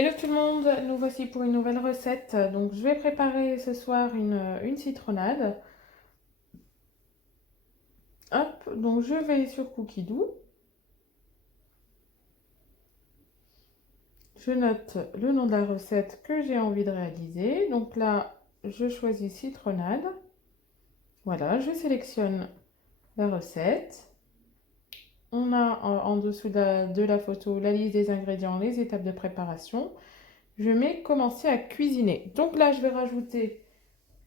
Hello tout le monde, nous voici pour une nouvelle recette. Donc je vais préparer ce soir une citronnade. Hop, donc je vais sur Cookidoo. Je note le nom de la recette que j'ai envie de réaliser. Donc là, je choisis citronnade. Voilà, je sélectionne la recette. On a en dessous de la photo la liste des ingrédients, les étapes de préparation. Je mets commencer à cuisiner. Donc là, je vais rajouter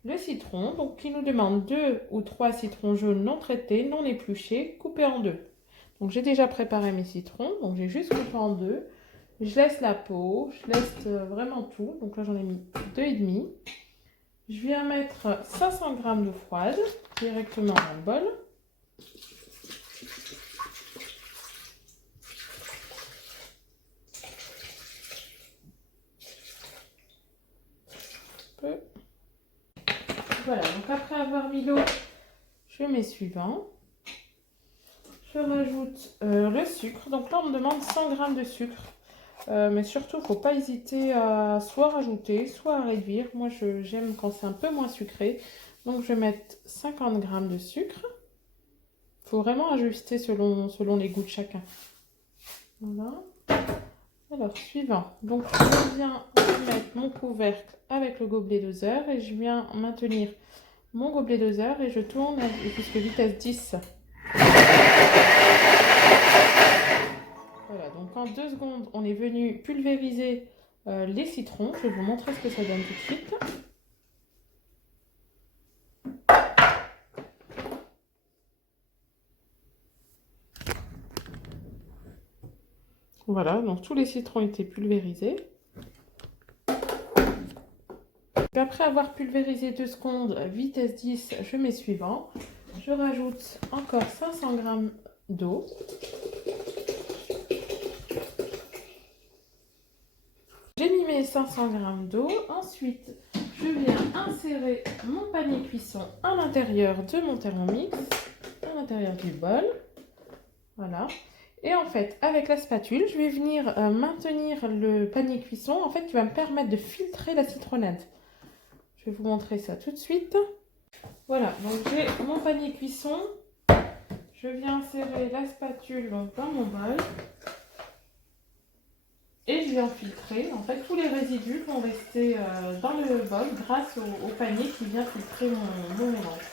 le citron, donc qui nous demande 2 ou 3 citrons jaunes non traités, non épluchés, coupés en deux. Donc j'ai déjà préparé mes citrons, donc j'ai juste coupé en deux. Je laisse la peau, je laisse vraiment tout. Donc là j'en ai mis 2,5. Je viens mettre 500 g d'eau froide directement dans le bol. Voilà, donc après avoir mis l'eau, je mets suivant. Je rajoute le sucre. Donc là, on me demande 100 g de sucre. Mais surtout, il ne faut pas hésiter à soit rajouter, soit à réduire. Moi, j'aime quand c'est un peu moins sucré. Donc, je vais mettre 50 g de sucre. Il faut vraiment ajuster selon les goûts de chacun. Voilà. Alors, suivant. Donc, je viens mettre mon couvercle avec le gobelet doseur. Et je viens maintenir mon gobelet doseur et je tourne jusqu'à vitesse 10. Voilà, donc en 2 secondes, on est venu pulvériser les citrons. Je vais vous montrer ce que ça donne tout de suite. Voilà, donc tous les citrons étaient pulvérisés. Après avoir pulvérisé 2 secondes, vitesse 10, je mets suivant. Je rajoute encore 500 g d'eau. J'ai mis mes 500 g d'eau. Ensuite, je viens insérer mon panier cuisson à l'intérieur de mon Thermomix, à l'intérieur du bol. Voilà. Et en fait, avec la spatule, je vais venir maintenir le panier cuisson, en fait, qui va me permettre de filtrer la citronnade. Je vais vous montrer ça tout de suite. Voilà, donc j'ai mon panier cuisson. Je viens insérer la spatule dans mon bol. Et je vais en filtrer. En fait, tous les résidus vont rester dans le bol grâce au panier qui vient filtrer mon mélange.